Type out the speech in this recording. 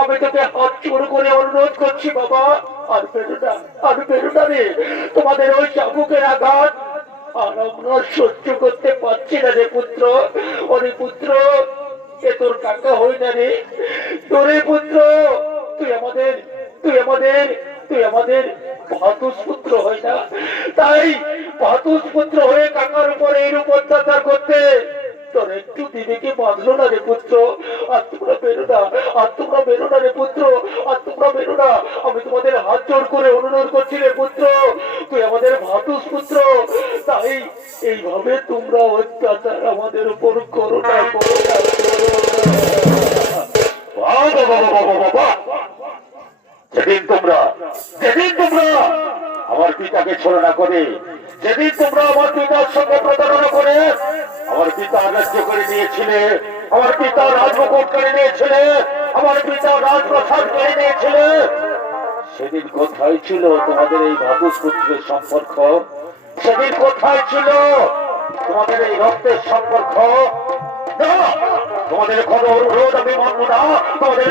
আমি তোকে হাত জোড় করে অনুরোধ করছি বাবা, আর বেরো না রে। তোমাদের ওই চাবুকের আঘাত আর আমরা সহ্য করতে পারছি না রে পুত্র। ওরে পুত্র, এ তোর কাকা হই না রে, তোরে পুত্র। তুই আমাদের তুই আমাদের তুই আমাদের ভাতুষ পুত্র হয় না, তাই ভাতুষ পুত্র হয়ে কাকার উপরে এরূপ অত্যাচার করতে তোর একটু দিদিকে বাঁধলো না রে পুত্র। আর তোমরা বেরো না রে পুত্র, আর তোমরা বেরো না। আমি তোমাদের হাত জোড় করে অনুরোধ করছি রে পুত্র, তুই আমাদের ভাতুষ পুত্র, তাই এইভাবে তোমরা অত্যাচার আমাদের উপর করো না। যেদিন তোমরা আমার পিতাকে ছলনা করে, যেদিন তোমরা আমার পিতার সঙ্গে প্রতারণা করে আমার পিতা রাজ্য করে নিয়েছিলে, আমার পিতা রাজমুকুট করে নিয়েছিলে, আমার পিতা রাজপ্রসাদ করে নিয়েছিলে, সেদিন কোথায় ছিল তোমাদের এই ভাতুষ পুত্রের সম্পর্ক? সেদিন কোথায় ছিল তোমাদের এই রক্তের সম্পর্ক? না, তোমাদের কোনো অনুরোধ আমি মানব না, তোমাদের